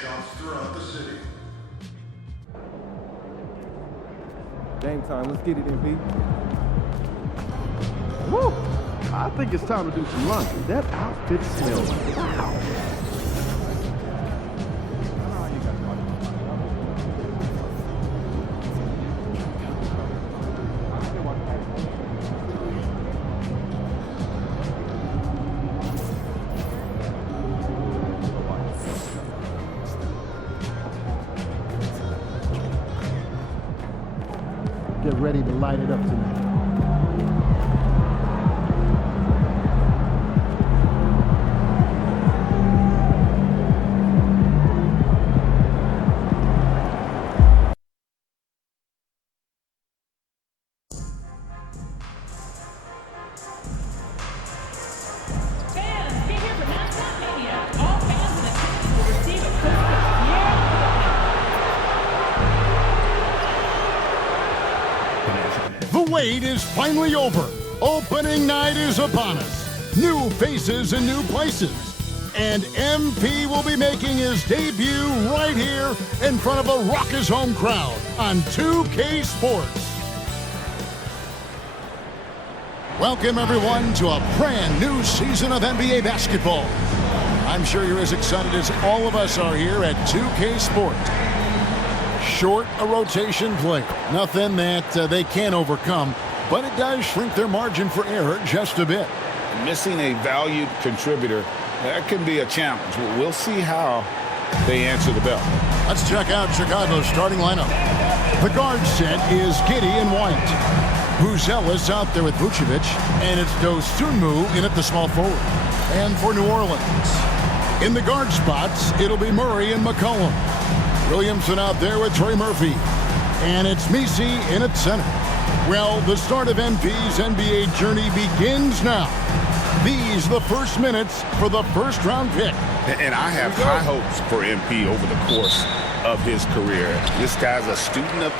shops throughout the city. Game time. Let's get it, MP. Woo! I think it's time to do some laundry. That outfit smells wow. Get ready to light it up tonight. The wait is finally over. Opening night is upon us. New faces and new places. And MP will be making his debut right here in front of a raucous home crowd on 2K Sports. Welcome, everyone, to a brand new season of NBA basketball. I'm sure you're as excited as all of us are here at 2K Sports. Short a rotation player. Nothing that they can't overcome, but it does shrink their margin for error just a bit. Missing a valued contributor, that can be a challenge. We'll see how they answer the bell. Let's check out Chicago's starting lineup. The guard set is Giddey and White. Buzelis out there with Vucevic, and it's Dosunmu in at the small forward. And for New Orleans, in the guard spots, it'll be Murray and McCollum. Williamson out there with Trey Murphy. And it's Messi in at center. Well, the start of MP's NBA journey begins now. These the first minutes for the first-round pick. And I have high hopes for MP over the course of his career. This guy's a student of...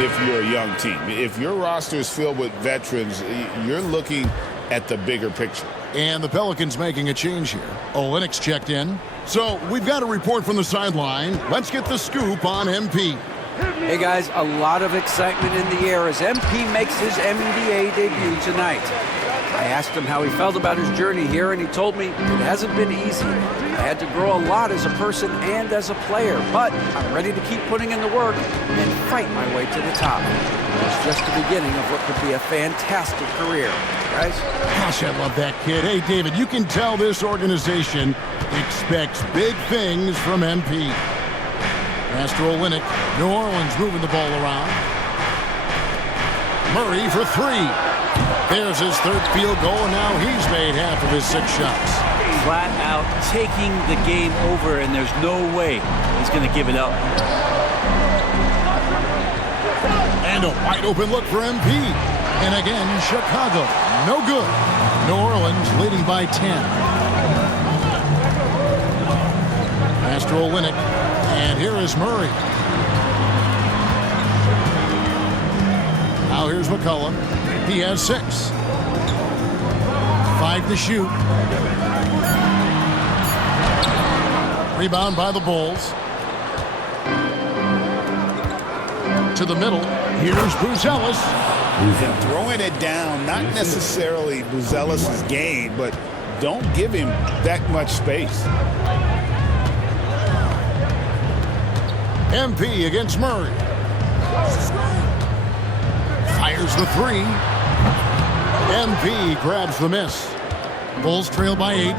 If you're a young team. If your roster is filled with veterans, you're looking at the bigger picture. And the Pelicans making a change here. Olynyk's checked in. So we've got a report from the sideline. Let's get the scoop on MP. Hey guys, a lot of excitement in the air as MP makes his NBA debut tonight. I asked him how he felt about his journey here, and he told me it hasn't been easy. I had to grow a lot as a person and as a player, but I'm ready to keep putting in the work and fight my way to the top. It's just the beginning of what could be a fantastic career. Guys? Gosh, I love that kid. Hey, David, you can tell this organization expects big things from MP. Master Olynyk, New Orleans moving the ball around. Murray for three. There's his third field goal, and now he's made half of his 6 shots. Flat out taking the game over, and there's no way he's going to give it up. And a wide open look for MP. And again, Chicago, no good. New Orleans leading by 10. Master Olynyk, and here is Murray. Now here's McCollum. He has 6. 5 to shoot. Rebound by the Bulls. To the middle. Here's Buzelis. Throwing it down, not necessarily Buzelis' game, but don't give him that much space. MP against Murray. Fires the 3. MP grabs the miss. Bulls trail by 8.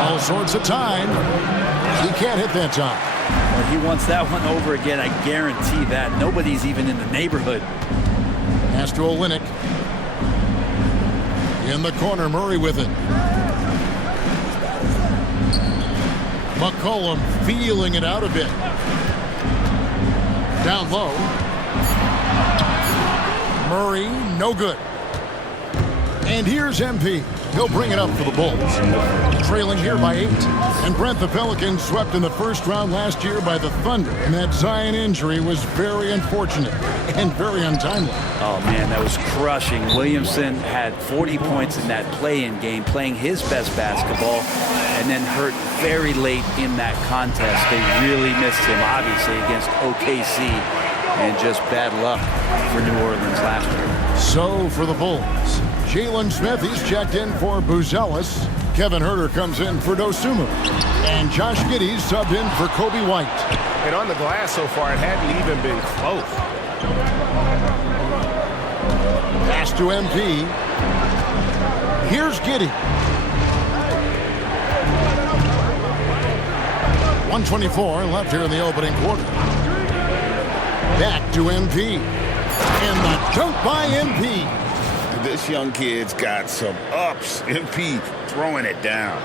All sorts of time. He can't hit that time. Well, he wants that one over again, I guarantee that. Nobody's even in the neighborhood. Master Olynyk. In the corner, Murray with it. McCollum feeling it out a bit. Down low. Murray, no good. And here's MP. He'll bring it up for the Bulls. Trailing here by 8. And Brent, the Pelicans swept in the first round last year by the Thunder. And that Zion injury was very unfortunate and very untimely. Oh, man, that was crushing. Williamson had 40 points in that play-in game, playing his best basketball, and then hurt very late in that contest. They really missed him, obviously, against OKC, and just bad luck for New Orleans last year. So for the Bulls, Jalen Smith, he's checked in for Buzelis. Kevin Huerter comes in for Dosunmu. And Josh Giddey's subbed in for Kobe White. And on the glass so far, it hadn't even been close. Pass to MP. Here's Giddey. 1:24 left here in the opening quarter. Back to MP. And the dunk by MP. This young kid's got some ups. MP throwing it down.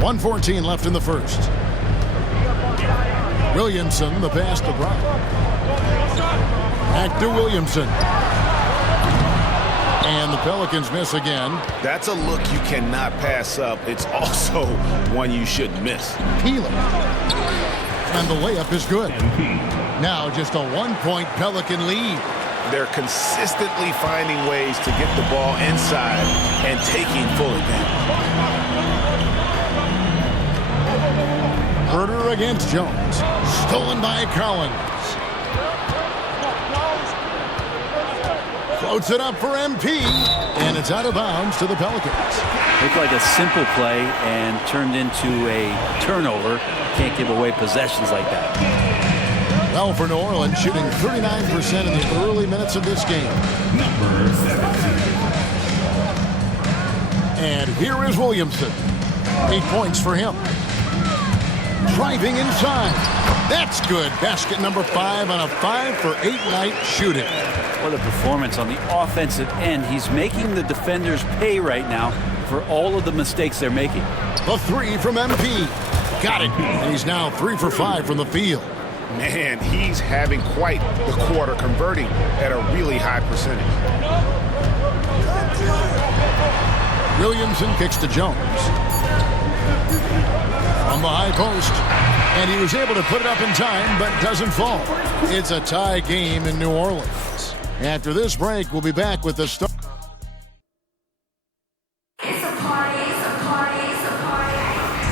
1:14 left in the first. Williamson, the pass to Brown. Back to Williamson. And the Pelicans miss again. That's a look you cannot pass up. It's also one you shouldn't miss. Peeler. And the layup is good. Now just a 1-point Pelican lead. They're consistently finding ways to get the ball inside and taking full advantage. Huerter against Jones. Stolen by Collins. Floats it up for MP. And it's out of bounds to the Pelicans. Looked like a simple play and turned into a turnover. Can't give away possessions like that. Well, for New Orleans, shooting 39% in the early minutes of this game. And here is Williamson. 8 points for him. Driving inside. That's good. Basket number 5 on a 5-for-8 night shooting. What a performance on the offensive end. He's making the defenders pay right now for all of the mistakes they're making. The 3 from MP. Got it. And he's now 3 for 5 from the field. Man, he's having quite the quarter, converting at a really high percentage. Williamson kicks to Jones. From the high post. And he was able to put it up in time, but doesn't fall. It's a tie game in New Orleans. After this break, we'll be back with the start.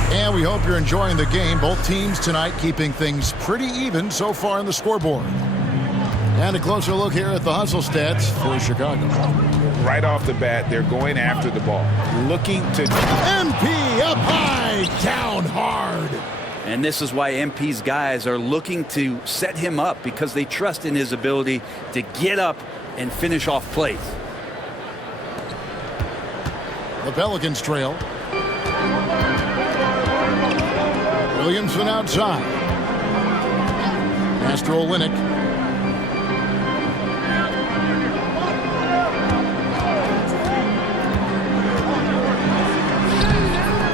And we hope you're enjoying the game. Both teams tonight keeping things pretty even so far on the scoreboard. And a closer look here at the hustle stats for Chicago. Right off the bat, they're going after the ball, looking to... MP up high, down hard. And this is why MP's guys are looking to set him up, because they trust in his ability to get up and finish off plays. The Pelicans trail. Williamson outside. Pass to Olynyk.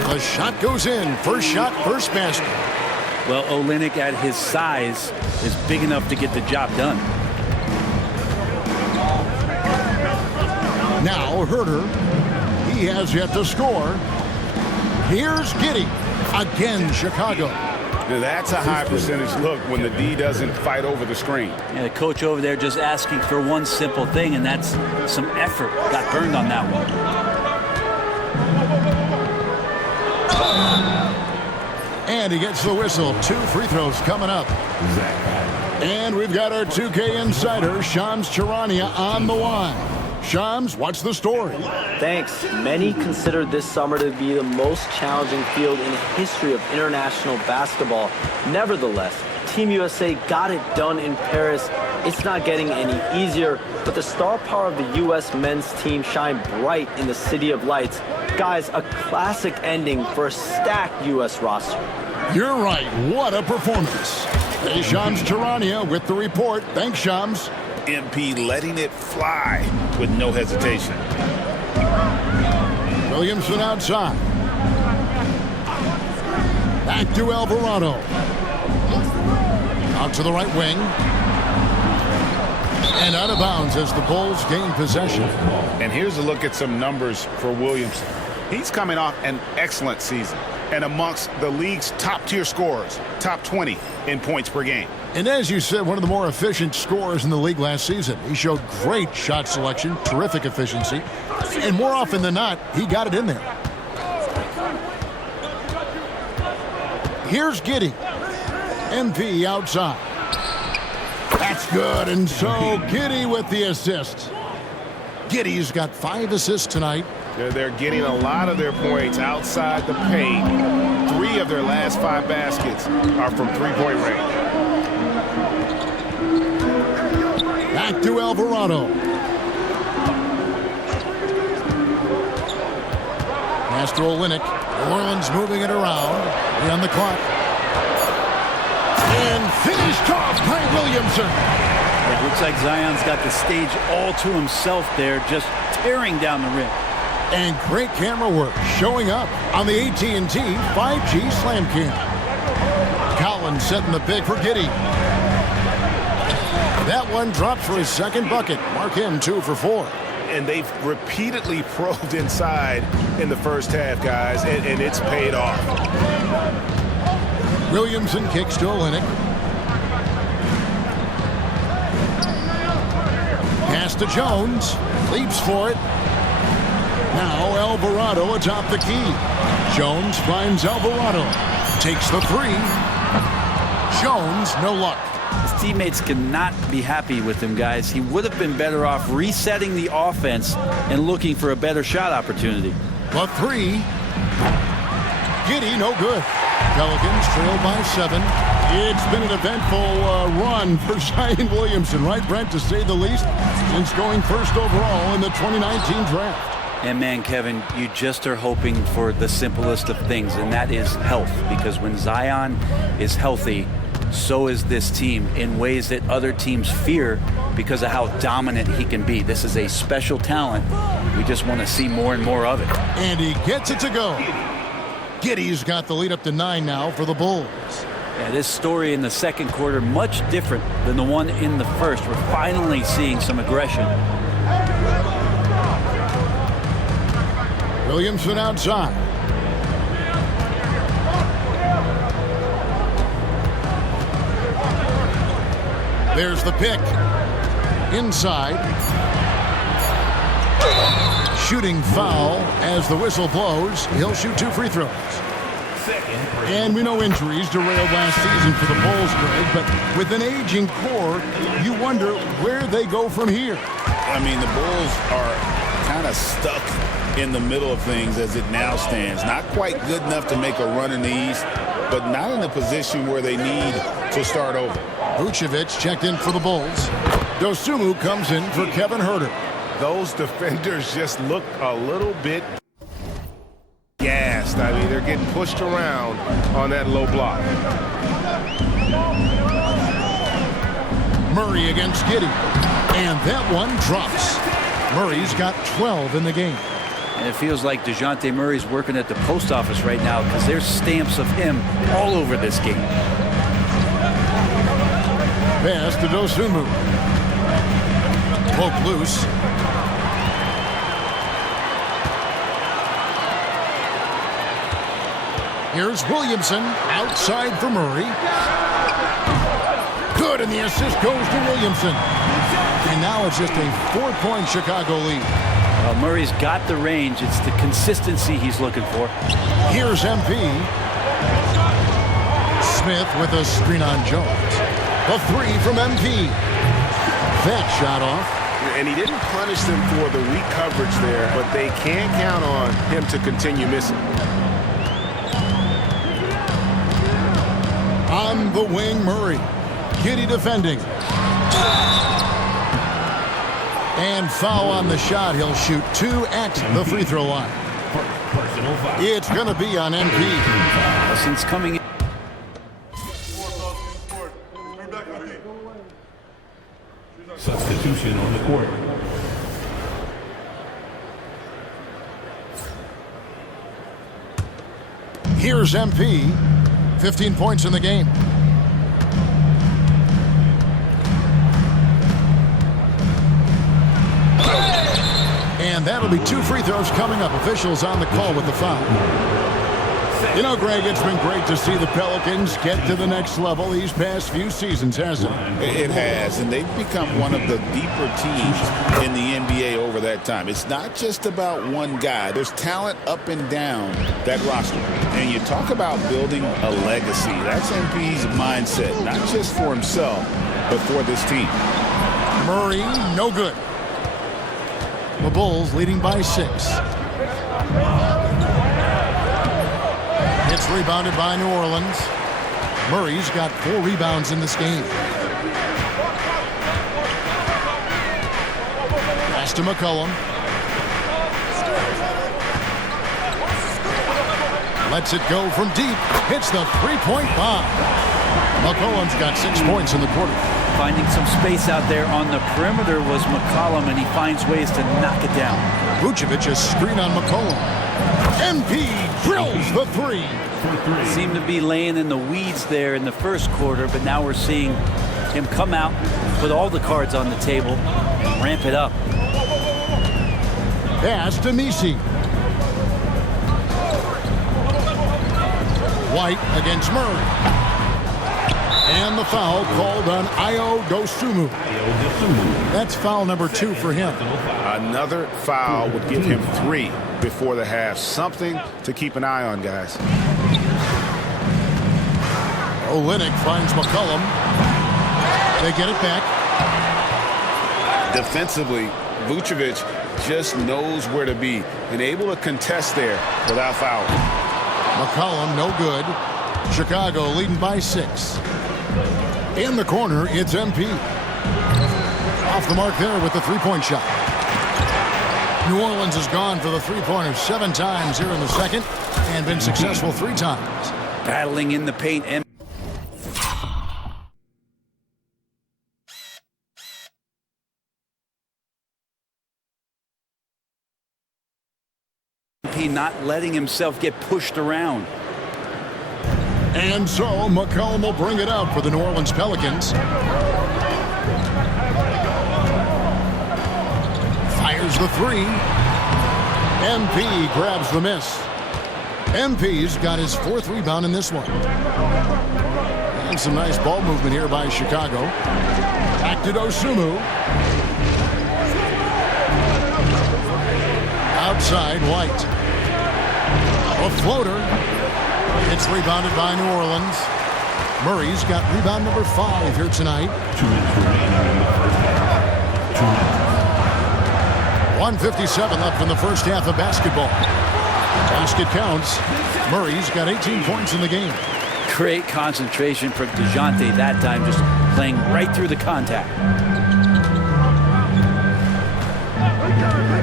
The shot goes in. First shot, first basket. Well, Olynyk at his size is big enough to get the job done. Now Huerter. He has yet to score. Here's Giddey. Again, Chicago. That's a high percentage look when the D doesn't fight over the screen. Yeah, the coach over there just asking for one simple thing, and that's some effort. Got burned on that one. And he gets the whistle. 2 free throws coming up. And we've got our 2K insider, Shams Charania, on the line. Shams, what's the story? Thanks. Many consider this summer to be the most challenging field in the history of international basketball. Nevertheless, Team USA got it done in Paris. It's not getting any easier, but the star power of the U.S. men's team shine bright in the City of Lights. Guys, a classic ending for a stacked U.S. roster. You're right. What a performance. Hey, Shams Charania with the report. Thanks, Shams. MP letting it fly with no hesitation. Williamson outside. Back to Alvarado. Out to the right wing. And out of bounds as the Bulls gain possession. And here's a look at some numbers for Williamson. He's coming off an excellent season and amongst the league's top-tier scorers, top 20 in points per game. And as you said, one of the more efficient scorers in the league last season. He showed great shot selection, terrific efficiency, and more often than not, he got it in there. Here's Giddey. MP outside. That's good, and so Giddey with the assist. Giddey's got 5 assists tonight. They're getting a lot of their points outside the paint. 3 of their last 5 baskets are from three-point range. Back to Alvarado. Pass to Olynyk. New Orleans moving it around. On the clock. And finished off by Williamson. It looks like Zion's got the stage all to himself there, just tearing down the rim. And great camera work showing up on the AT&T 5G Slam Cam. Collins setting the pick for Giddey. That one drops for his second bucket. Mark him 2 for 4. And they've repeatedly probed inside in the first half, guys, and it's paid off. Williamson kicks to Olynyk. Pass to Jones. Leaps for it. Now Alvarado atop the key. Jones finds Alvarado. Takes the 3. Jones, no luck. His teammates cannot be happy with him, guys. He would have been better off resetting the offense and looking for a better shot opportunity. The 3. Giddey, no good. Pelicans trail by 7. It's been an eventful run for Zion Williamson, right, Brent, to say the least, since going first overall in the 2019 draft. And man, Kevin, you just are hoping for the simplest of things, and that is health. Because when Zion is healthy, so is this team in ways that other teams fear because of how dominant he can be. This is a special talent. We just want to see more and more of it. And he gets it to go. Giddey's got the lead up to 9 now for the Bulls. Yeah, this story in the second quarter, much different than the one in the first. We're finally seeing some aggression. Williamson outside. There's the pick. Inside. Shooting foul as the whistle blows. He'll shoot 2 free throws. And we know injuries derailed last season for the Bulls, Greg, but with an aging core, you wonder where they go from here. I mean, the Bulls are kind of stuck in the middle of things as it now stands. Not quite good enough to make a run in the East, but not in a position where they need to start over. Vucevic checked in for the Bulls. Dosunmu comes in for Kevin Huerter. Those defenders just look a little bit gassed. I mean, they're getting pushed around on that low block. Murray against Giddey. And that one drops. Murray's got 12 in the game. And it feels like DeJounte Murray's working at the post office right now because there's stamps of him all over this game. Pass to Dosunmu. Poke loose. Here's Williamson outside for Murray. Good, and the assist goes to Williamson. And now it's just a 4-point Chicago lead. Well, Murray's got the range. It's the consistency he's looking for. Here's MP. Smith with a screen on Jones. The 3 from MP. That shot off. And he didn't punish them for the weak coverage there, but they can't count on him to continue missing. On the wing, Murray. Giddey defending. And foul on the shot. He'll shoot 2 at the free throw line. It's going to be on MP. Since coming in. Substitution on the court. Here's MP. 15 points in the game. And that'll be 2 free throws coming up. Officials on the call with the foul. You know, Greg, it's been great to see the Pelicans get to the next level these past few seasons, hasn't it? It has, and they've become one of the deeper teams in the NBA over that time. It's not just about one guy. There's talent up and down that roster. And you talk about building a legacy. That's MP's mindset, not just for himself, but for this team. Murray, no good. The Bulls leading by 6. It's rebounded by New Orleans. Murray's got 4 rebounds in this game. Pass to McCollum. Lets it go from deep. Hits the 3-point bomb. McCollum's got 6 points in the quarter. Finding some space out there on the perimeter was McCollum, and he finds ways to knock it down. Vucevic a screen on McCollum. MP drills the 3. Seemed to be laying in the weeds there in the first quarter, but now we're seeing him come out, put all the cards on the table, ramp it up. Pass to Misi. White against Murray. And the foul called on Ayo Dosunmu. That's foul number 2 for him. Another foul would give him 3 before the half. Something to keep an eye on, guys. Olynyk finds McCollum. They get it back. Defensively, Vucevic just knows where to be and able to contest there without fouling. McCollum, no good. Chicago leading by 6. In the corner, it's MP. Off the mark there with the 3-point shot. New Orleans has gone for the 3-pointer 7 times here in the second and been successful 3 times. Battling in the paint. MP not letting himself get pushed around. And so McCollum will bring it up for the New Orleans Pelicans. Fires the 3. MP grabs the miss. MP's got his 4th rebound in this one. And some nice ball movement here by Chicago. Back to Dosunmu. Outside, White. A floater. It's rebounded by New Orleans. Murray's got rebound number 5 here tonight. 1:57 left in the first half of basketball. Basket counts. Murray's got 18 points in the game. Great concentration from DeJounte that time, just playing right through the contact.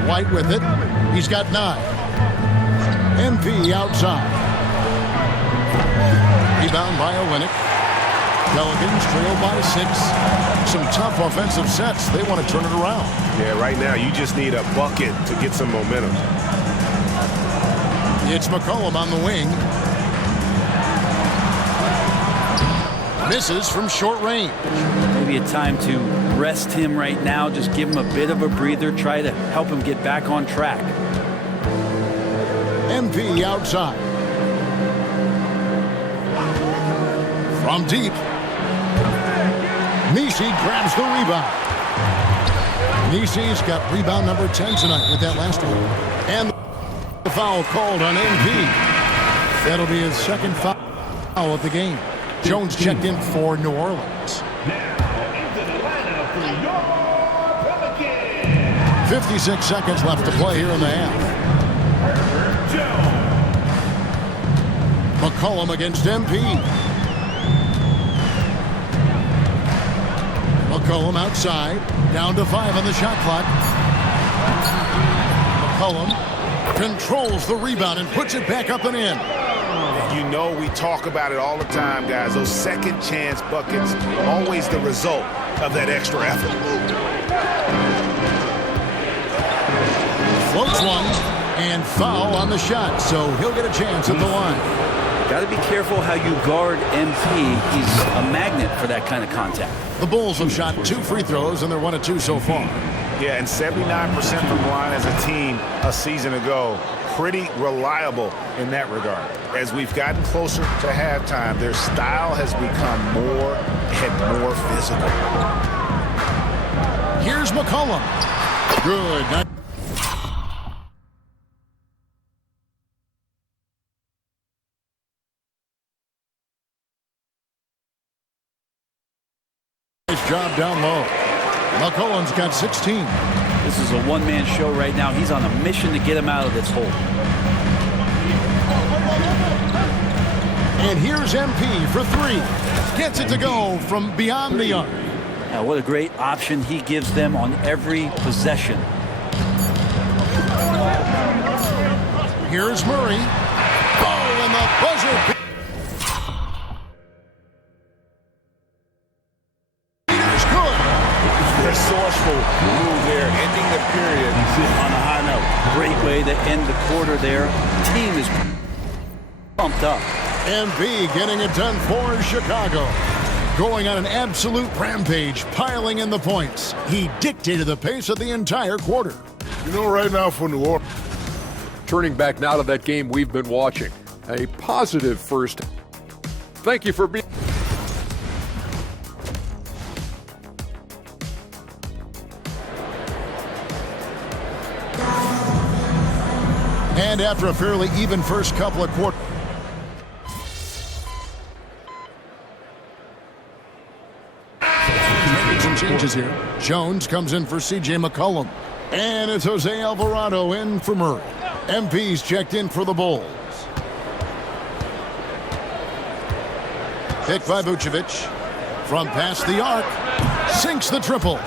White with it. He's got 9. MP outside. Rebound by Olynyk. Pelicans trail by 6. Some tough offensive sets. They want to turn it around. Yeah, right now you just need a bucket to get some momentum. It's McCollum on the wing. Misses from short range. Maybe a time to rest him right now. Just give him a bit of a breather. Try to help him get back on track. MP outside. From deep. Misi grabs the rebound. Misi's got rebound number 10 tonight with that last one. And the foul called on MP. That'll be his 2nd foul of the game. Jones checked in for New Orleans. 56 seconds left to play here in the half. McCollum against MP. McCollum outside. Down to 5 on the shot clock. McCollum controls the rebound and puts it back up and in. You know we talk about it all the time, guys. Those second chance buckets, always the result of that extra effort. Floats one and foul on the shot, so he'll get a chance at the line. Got to be careful how you guard MP. He's a magnet for that kind of contact. The Bulls have shot 2 free throws, and they're 1 of 2 so far. Yeah, and 79% from the line as a team a season ago. Pretty reliable in that regard. As we've gotten closer to halftime, their style has become more and more physical. Here's McCollum. Good. Nice job down low. McCollum's got 16. This is a one-man show right now. He's on a mission to get him out of this hole. And here's MP for three. Gets it to go from beyond the arc. Now, what a great option he gives them on every possession. Here's Murray. Oh, and the buzzer. Peter's good. Resourceful move there, ending the period on a high note. Great way to end the quarter there. Team is pumped up. MP getting it done for Chicago. Going on an absolute rampage, piling in the points. He dictated the pace of the entire quarter. You know, right now for New Orleans. Turning back now to that game we've been watching. A positive first. Thank you for being. And after a fairly even first couple of quarters. Some changes here. Jones comes in for C.J. McCollum. And it's Jose Alvarado in for Murray. MP's checked in for the Bulls. Picked by Vucevic. From past the arc. Sinks the triple.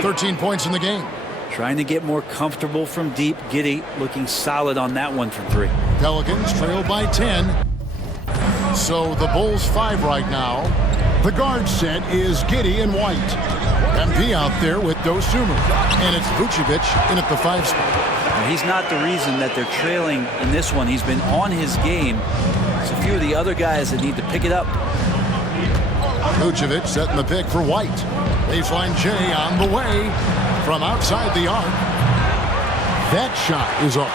13 points in the game. Trying to get more comfortable from deep. Giddey looking solid on that one from three. Pelicans trail by 10. So the Bulls 5 right now. The guard set is Giddey and White. MP out there with Dosunmu. And it's Vucevic in at the 5 spot. He's not the reason that they're trailing in this one. He's been on his game. It's a few of the other guys that need to pick it up. Vucevic setting the pick for White. Baseline J on the way from outside the arc. That shot is off.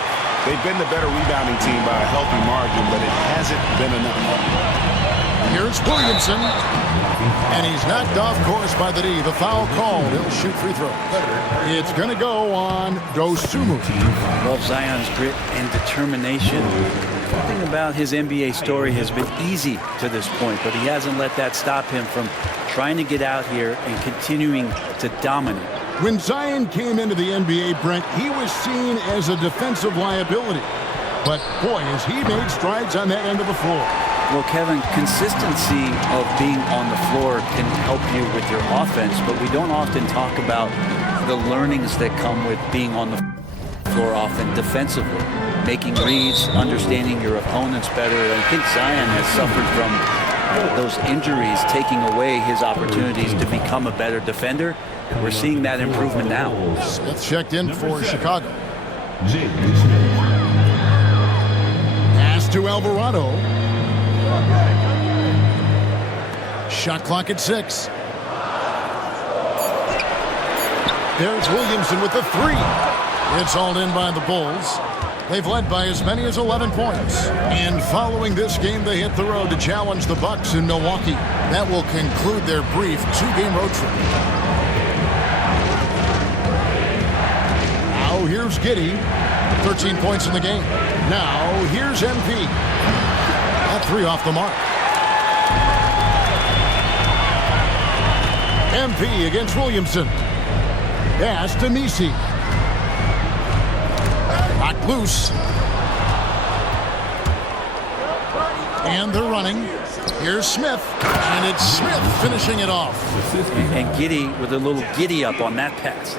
They've been the better rebounding team by a healthy margin, but it hasn't been enough. Here's Williamson. And he's knocked off course by the D. The foul called. He'll shoot free throw. It's going to go on Dosunmu. Love Zion's grit and determination. Something about his NBA story has been easy to this point, but he hasn't let that stop him from trying to get out here and continuing to dominate. When Zion came into the NBA, Brent, he was seen as a defensive liability. But, boy, has he made strides on that end of the floor. Well, Kevin, consistency of being on the floor can help you with your offense, but we don't often talk about the learnings that come with being on the floor often defensively. Making reads, understanding your opponents better. I think Zion has suffered from those injuries, taking away his opportunities to become a better defender. We're seeing that improvement now. Smith checked in for Chicago. Pass to Alvarado. Shot clock at 6. There's Williamson with the 3. It's hauled in by the Bulls. They've led by as many as 11 points. And following this game, they hit the road to challenge the Bucks in Milwaukee. That will conclude their brief 2-game road trip. Now here's Giddey. 13 points in the game. Now here's MP. That 3 off the mark. MP against Williamson. Pass to Nisi. Knocked loose. And they're running. Here's Smith. And it's Smith finishing it off. And Giddey with a little giddy up on that pass.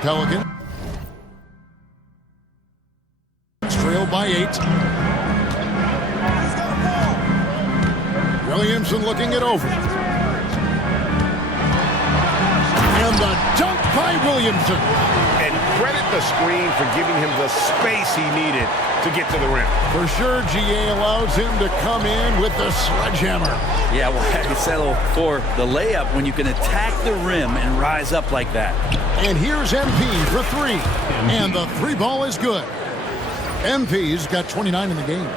Pelican. Trailed by 8. Williamson looking it over. And the dunk by Williamson. And credit the screen for giving him the space he needed to get to the rim. For sure, GA allows him to come in with the sledgehammer. Yeah, why you settle for the layup when you can attack the rim and rise up like that? And here's MP for three. And the three ball is good. MP's got 29 in the game.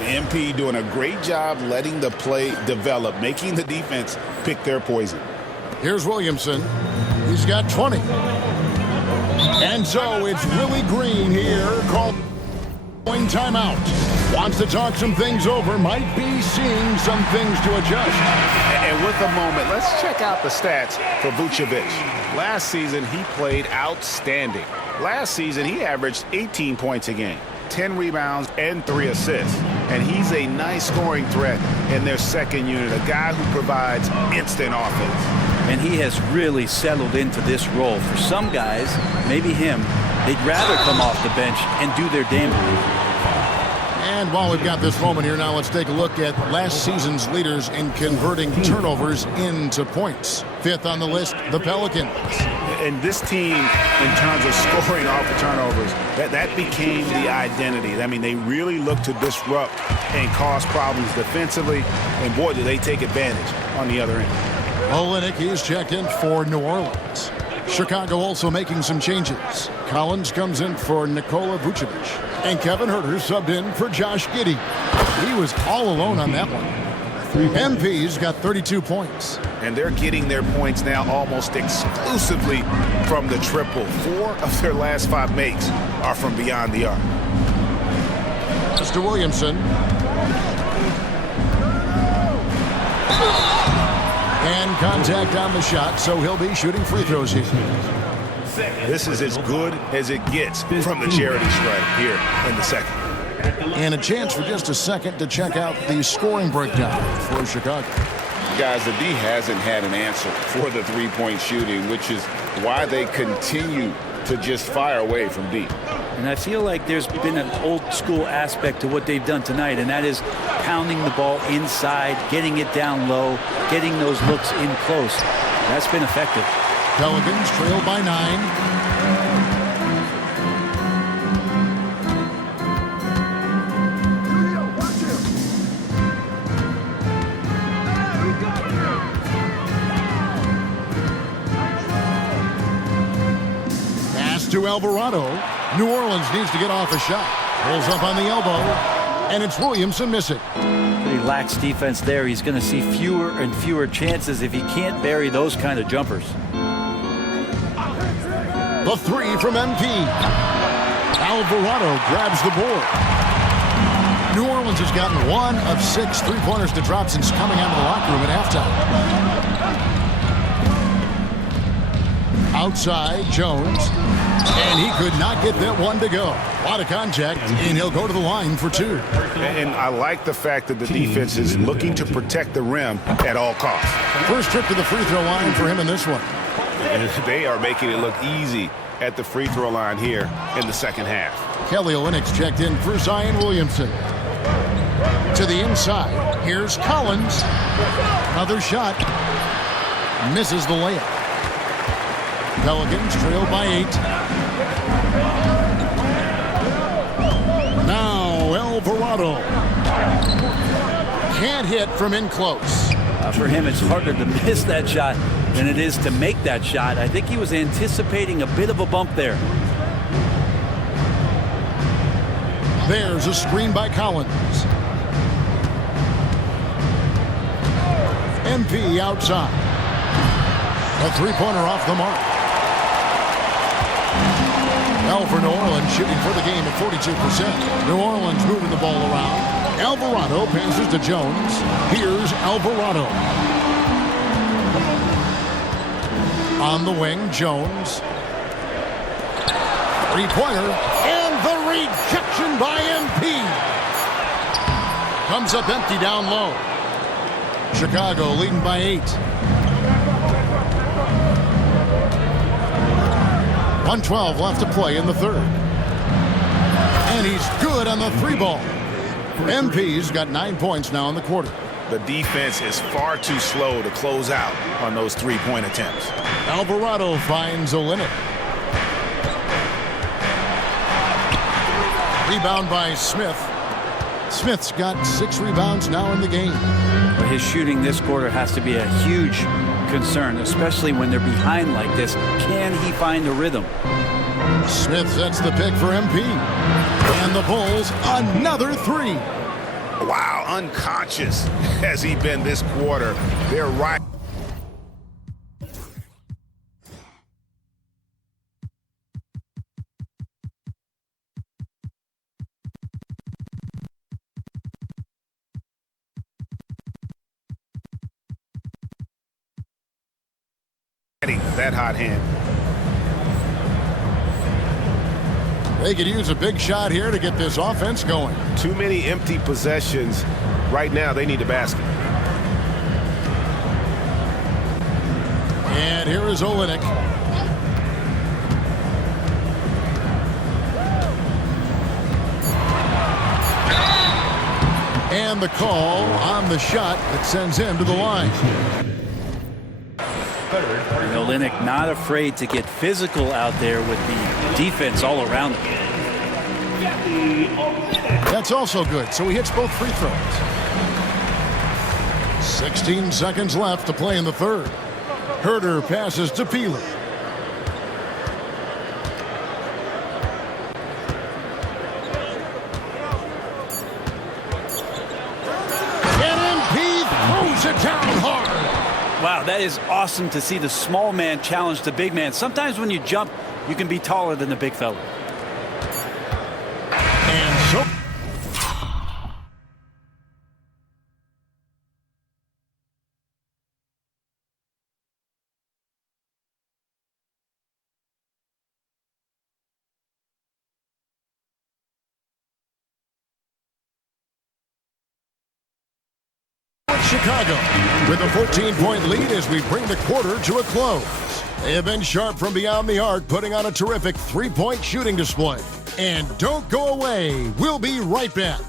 MP doing a great job letting the play develop, making the defense pick their poison. Here's Williamson. He's got 20. And so it's Willie Green here, called timeout. Wants to talk some things over, might be seeing some things to adjust. And with a moment, let's check out the stats for Vucevic. Last season, he played outstanding. Last season, he averaged 18 points a game, 10 rebounds, and 3 assists. And he's a nice scoring threat in their second unit, a guy who provides instant offense. And he has really settled into this role. For some guys, maybe him, they'd rather come off the bench and do their damage. And while we've got this moment here, now let's take a look at last season's leaders in converting turnovers into points. Fifth on the list, the Pelicans. And this team, in terms of scoring off the turnovers, that became the identity. I mean, they really look to disrupt and cause problems defensively. And boy, do they take advantage on the other end. Olynyk, he's checked in for New Orleans. Chicago also making some changes. Collins comes in for Nikola Vucevic. And Kevin Huerter subbed in for Josh Giddey. He was all alone on that one. MP's got 32 points. And they're getting their points now almost exclusively from the triple. 4 of their last 5 makes are from beyond the arc. Mr. Williamson. And contact on the shot, so he'll be shooting free throws here. This is as good as it gets from the charity stripe here in the second. And a chance for just a second to check out the scoring breakdown for Chicago. Guys, the D hasn't had an answer for the three-point shooting, which is why they continue to just fire away from deep. And I feel like there's been an old-school aspect to what they've done tonight, and that is pounding the ball inside, getting it down low, getting those looks in close. That's been effective. Pelicans trail by 9. To Alvarado. New Orleans needs to get off a shot. Pulls up on the elbow, and it's Williamson missing. Pretty lax defense there. He's going to see fewer and fewer chances if he can't bury those kind of jumpers. The three from MP. Alvarado grabs the board. New Orleans has gotten 1 of 6 three-pointers to drop since coming out of the locker room at halftime. Outside, Jones. And he could not get that one to go. A lot of contact, and he'll go to the line for 2. And I like the fact that the defense is looking to protect the rim at all costs. First trip to the free throw line for him in this one. They are making it look easy at the free throw line here in the second half. Kelly Olynyk's checked in for Zion Williamson. To the inside. Here's Collins. Another shot. Misses the layup. Pelicans trail by 8. Now Alvarado. Can't hit from in close. For him, it's harder to miss that shot than it is to make that shot. I think he was anticipating a bit of a bump there. There's a screen by Collins. MP outside. A three-pointer off the mark. Now for New Orleans, shooting for the game at 42%. New Orleans moving the ball around. Alvarado passes to Jones. Here's Alvarado. On the wing, Jones. Three-pointer. And the rejection by MP. Comes up empty down low. Chicago leading by 8. 1:12 left to play in the third. And he's good on the 3 ball. MP's got 9 points now in the quarter. The defense is far too slow to close out on those 3-point attempts. Alvarado finds Olynyk. Rebound by Smith. Smith's got 6 rebounds now in the game. But his shooting this quarter has to be a huge concern, especially when they're behind like this. Can he find a rhythm? Smith sets the pick for MP. And the Bulls, another 3. Wow, unconscious has he been this quarter. They're right. That hot hand. They could use a big shot here to get this offense going. Too many empty possessions. Right now, they need a basket. And here is Olynyk. And the call on the shot that sends him to the line. And Olynyk not afraid to get physical out there with the defense all around him. That's also good, so he hits both free throws. 16 seconds left to play in the third. Herter passes to Peeler. And MP throws it down hard. Wow, that is awesome to see the small man challenge the big man. Sometimes when you jump, you can be taller than the big fella. And so Chicago with a 14-point lead as we bring the quarter to a close. They have been sharp from beyond the arc, putting on a terrific 3-point shooting display. And don't go away. We'll be right back.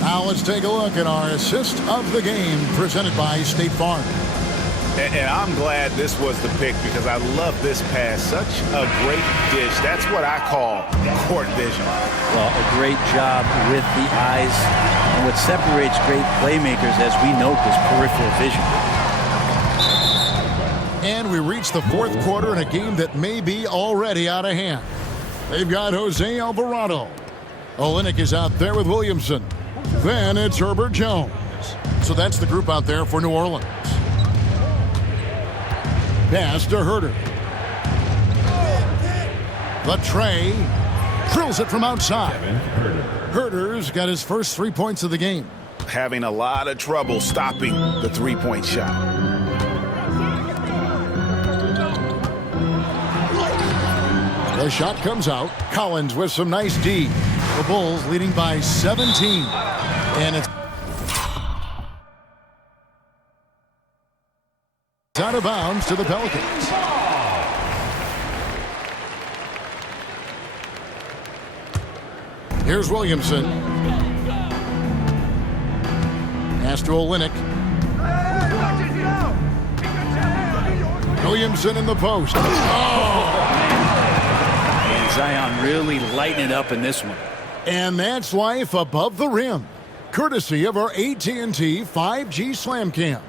Now let's take a look at our assist of the game presented by State Farm. And I'm glad this was the pick because I love this pass. Such a great dish. That's what I call court vision. Well, a great job with the eyes. And what separates great playmakers, as we note, is peripheral vision. And we reach the fourth quarter in a game that may be already out of hand. They've got Jose Alvarado. Olynyk is out there with Williamson. Then it's Herbert Jones. So that's the group out there for New Orleans. Pass to Herter. The tray. Drills it from outside. Herter's got his first 3 points of the game. Having a lot of trouble stopping the three-point shot. The shot comes out. Collins with some nice D. The Bulls leading by 17. And it's out of bounds to the Pelicans. Here's Williamson. Pass to Olynyk. Williamson in the post. And Zion really lighting it up in this one. And that's life above the rim, courtesy of our AT&T 5G Slam Cam.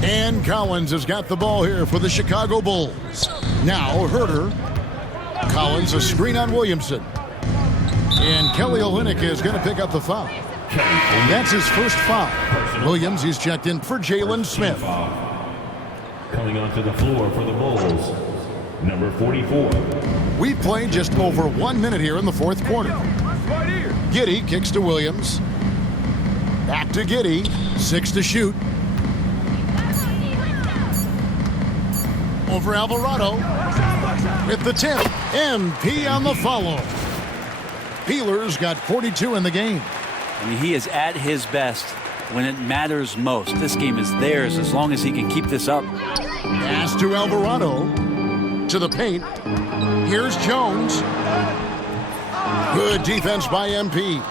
And Collins has got the ball here for the Chicago Bulls. Now Herter. Collins a screen on Williamson. And Kelly Olynyk is going to pick up the foul. That's his first foul. Williams, he's checked in for Jalen Smith. Coming onto the floor for the Bulls, number 44. We've played just over 1 minute here in the fourth quarter. Giddey kicks to Williams. Back to Giddey. 6 to shoot. Over Alvarado. With the tip. MP on the follow. Peeler's got 42 in the game. I mean, he is at his best when it matters most. This game is theirs as long as he can keep this up. Pass to Alvarado. To the paint. Here's Jones. Good defense by MP.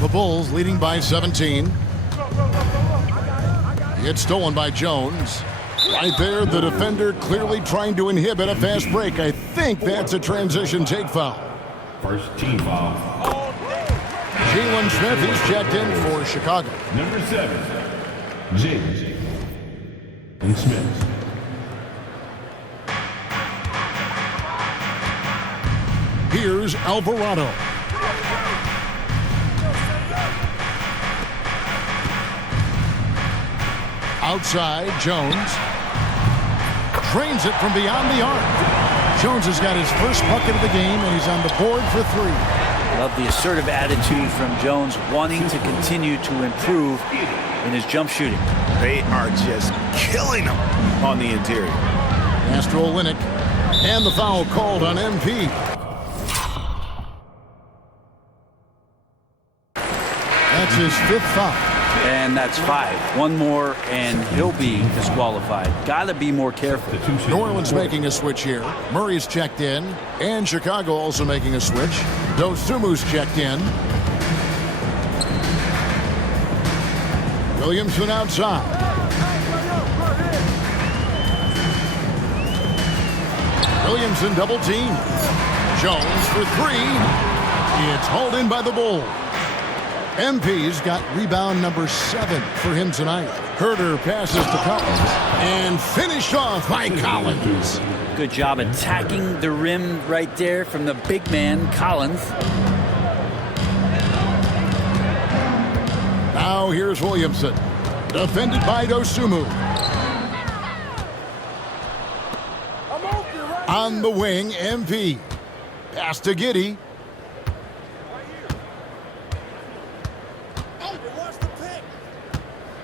The Bulls leading by 17. It's stolen by Jones. Right there, the defender clearly trying to inhibit a fast break. I think that's a transition take foul. First team foul. Jalen Smith is checked in for Chicago. Number 7, Jalen Smith. Here's Alvarado. Outside, Jones. Drains it from beyond the arc. Jones has got his first bucket of the game, and he's on the board for 3. Love the assertive attitude from Jones, wanting to continue to improve in his jump shooting. They are just killing him on the interior. Astro Olynyk, and the foul called on MP. That's his 5th foul. And that's 5. One more, and he'll be disqualified. Got to be more careful. New Orleans making a switch here. Murray's checked in, and Chicago also making a switch. Dosumu's checked in. Williamson outside. Williamson double team. Jones for 3. It's hauled in by the Bulls. MP's got rebound number 7 for him tonight. Herter passes to Collins and finished off by Collins. Good job attacking the rim right there from the big man, Collins. Now here's Williamson. Defended by Dosumu. On the wing, MP. Pass to Giddey.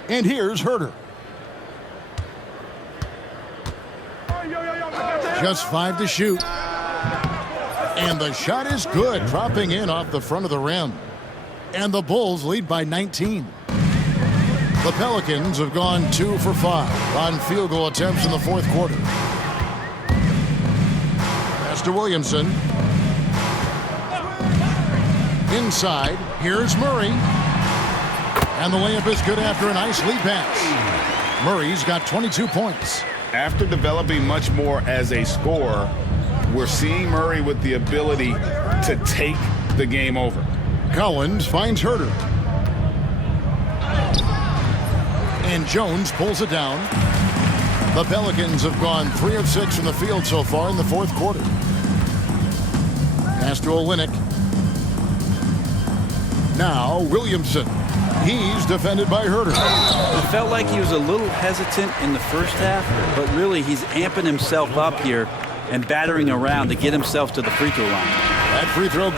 And here's Herter. Just 5 to shoot. And the shot is good, dropping in off the front of the rim. And the Bulls lead by 19. The Pelicans have gone 2 for 5 on field goal attempts in the 4th quarter. Pass to Williamson. Inside, here's Murray. And the layup is good after a nice lead pass. Murray's got 22 points. After developing much more as a scorer, we're seeing Murray with the ability to take the game over. Collins finds Herter. And Jones pulls it down. The Pelicans have gone 3 of 6 from the field so far in the 4th quarter. Pass to Olynyk. Now Williamson. He's defended by Herter. It felt like he was a little hesitant in the first half, but really he's amping himself up here and battering around to get himself to the free throw line. That free throw.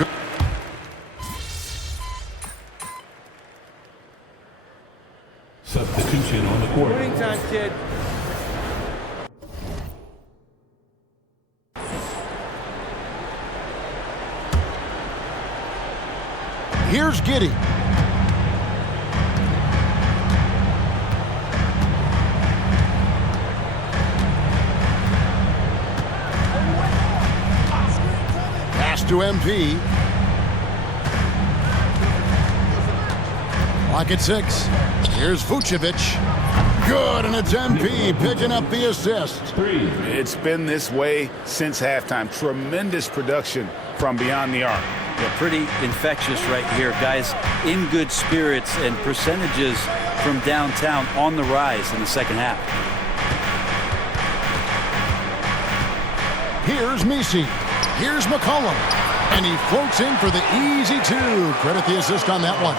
Substitution on the court. Morning time, kid. Here's Giddey. Pass to MP. Clock at 6. Here's Vucevic. Good, and it's MP picking up the assist. 3. It's been this way since halftime. Tremendous production from beyond the arc. Yeah, pretty infectious right here. Guys in good spirits and percentages from downtown on the rise in the second half. Here's Messi. Here's McCollum. And he floats in for the easy 2. Credit the assist on that one.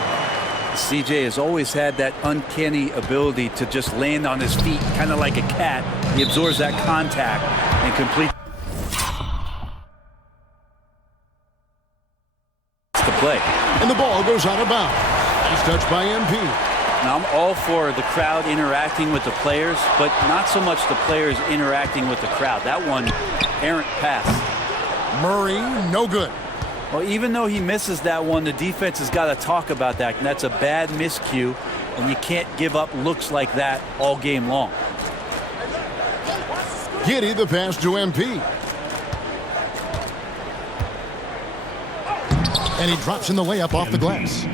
CJ has always had that uncanny ability to just land on his feet, kind of like a cat. He absorbs that contact and completes the play. And the ball goes out of bounds. Nice touch by MP. Now, I'm all for the crowd interacting with the players, but not so much the players interacting with the crowd. That one, errant pass. Murray, no good. Well, even though he misses that one, the defense has got to talk about that. And that's a bad miscue, and you can't give up looks like that all game long. Giddey, the pass to MP. And he drops in the layup off the glass.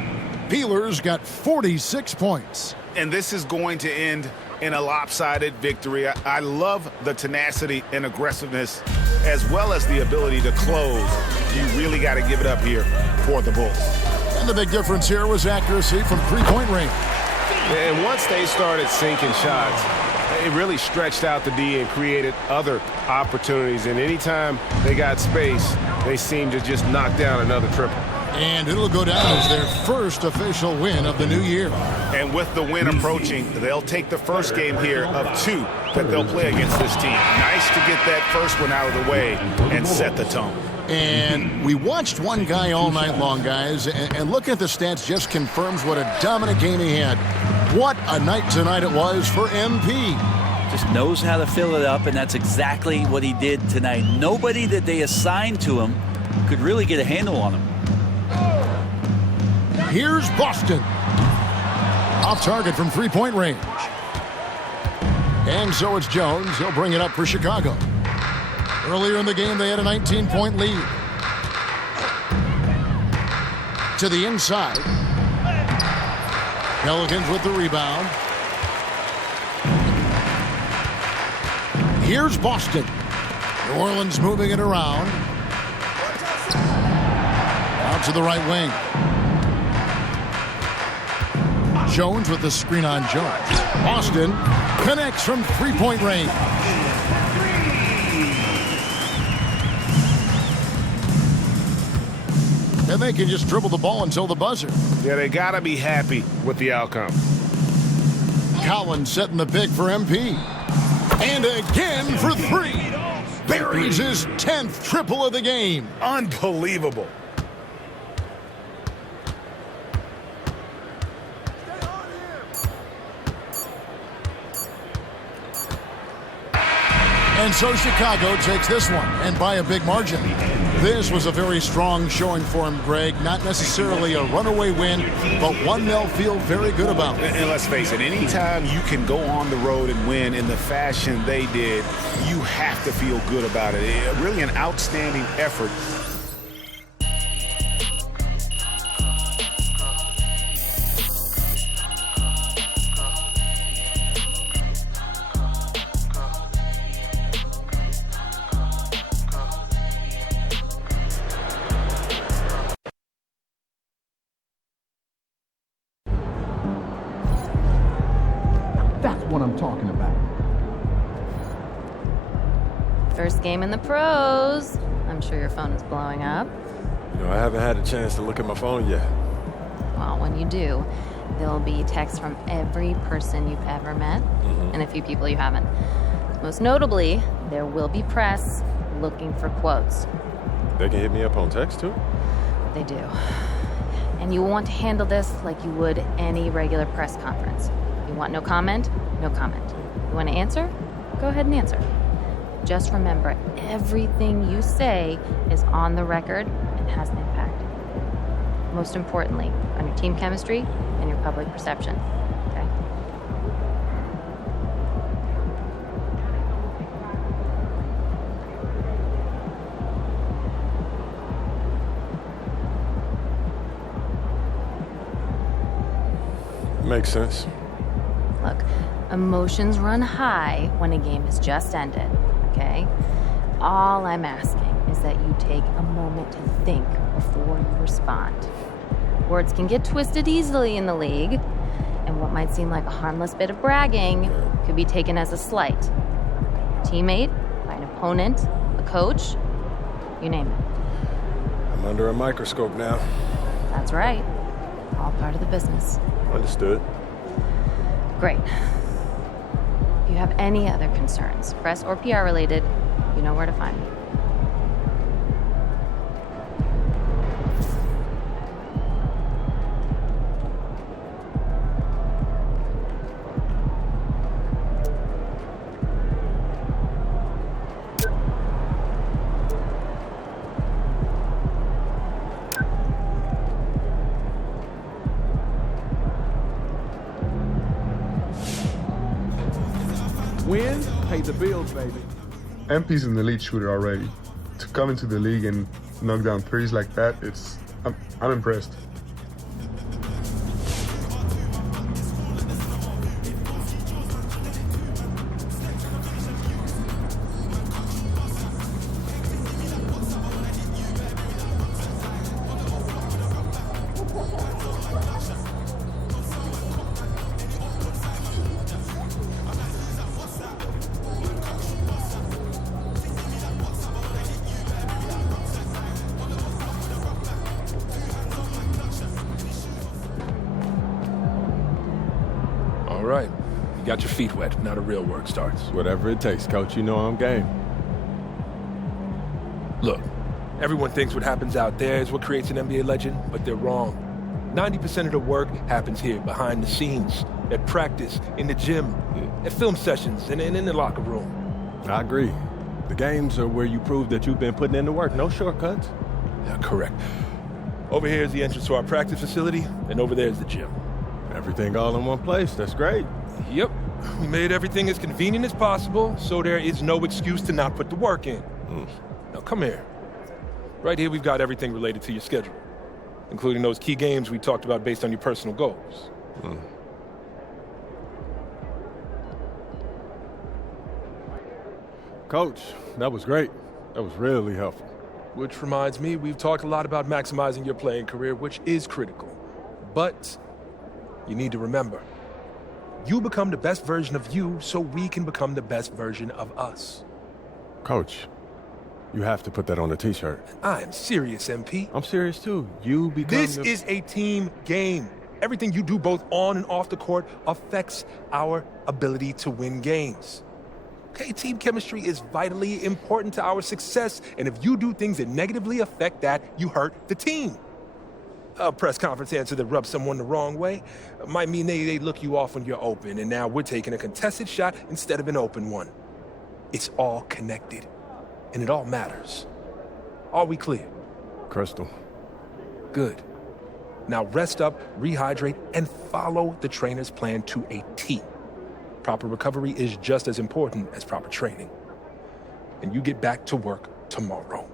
Peelers got 46 points. And this is going to end in a lopsided victory. I love the tenacity and aggressiveness as well as the ability to close. You really got to give it up here for the Bulls. And the big difference here was accuracy from three-point range. And once they started sinking shots, it really stretched out the D and created other opportunities. And anytime they got space, they seemed to just knock down another triple. And it'll go down as their first official win of the new year. And with the win approaching, they'll take the first game here of 2 that they'll play against this team. Nice to get that first one out of the way and set the tone. And we watched one guy all night long, guys, and looking at the stats just confirms what a dominant game he had. What a night tonight it was for MP. Just knows how to fill it up, and that's exactly what he did tonight. Nobody that they assigned to him could really get a handle on him. Here's Boston. Off target from three-point range. And so it's Jones. He'll bring it up for Chicago. Earlier in the game, they had a 19-point lead. To the inside. Pelicans with the rebound. Here's Boston. New Orleans moving it around. Out to the right wing. Jones with the screen on Jones. Boston connects from three-point range. And they can just dribble the ball until the buzzer. Yeah, they got to be happy with the outcome. Collins setting the pick for MP. And again for 3. Buries his 10th triple of the game. Unbelievable. And so Chicago takes this one, and by a big margin. This was a very strong showing for him, Greg. Not necessarily a runaway win, but one they'll feel very good about. And let's face it, anytime you can go on the road and win in the fashion they did, you have to feel good about it. Really an outstanding effort. That's what I'm talking about. First game in the pros. I'm sure your phone is blowing up. You know, I haven't had a chance to look at my phone yet. Well, when you do, there'll be texts from every person you've ever met and a few people you haven't. Most notably, there will be press looking for quotes. They can hit me up on text, too? They do. And you will want to handle this like you would any regular press conference. You want no comment? No comment. You want to answer? Go ahead and answer. Just remember, everything you say is on the record and has an impact. Most importantly, on your team chemistry and your public perception. Okay? Makes sense. Look, emotions run high when a game has just ended, okay? All I'm asking is that you take a moment to think before you respond. Words can get twisted easily in the league, and what might seem like a harmless bit of bragging could be taken as a slight. A teammate, by an opponent, a coach, you name it. I'm under a microscope now. That's right. All part of the business. Understood. Great. If you have any other concerns, press or PR related, you know where to find me. Win, pay the bills, baby. MP's an elite shooter already. To come into the league and knock down threes like that, I'm impressed. You got your feet wet. Now the real work starts. Whatever it takes, Coach. You know I'm game. Look, everyone thinks what happens out there is what creates an NBA legend, but they're wrong. 90% of the work happens here, behind the scenes, at practice, in the gym, at film sessions, and in the locker room. I agree. The games are where you prove that you've been putting in the work. No shortcuts. Yeah, correct. Over here is the entrance to our practice facility, and over there is the gym. Everything all in one place. That's great. Yep. We made everything as convenient as possible, so there is no excuse to not put the work in. Now, come here. Right here, we've got everything related to your schedule, including those key games we talked about based on your personal goals. Coach, that was great. That was really helpful. Which reminds me, we've talked a lot about maximizing your playing career, which is critical. But you need to remember, you become the best version of you so we can become the best version of us. Coach, you have to put that on a t-shirt. I am serious, MP. I'm serious too. You become This is a team game. Everything you do both on and off the court affects our ability to win games. Okay, team chemistry is vitally important to our success, and if you do things that negatively affect that, you hurt the team. A press conference answer that rubs someone the wrong way might mean they look you off when you're open, and now we're taking a contested shot instead of an open one. It's all connected, and it all matters. Are we clear? Crystal. Good. Now rest up, rehydrate, and follow the trainer's plan to a T. Proper recovery is just as important as proper training. And you get back to work tomorrow.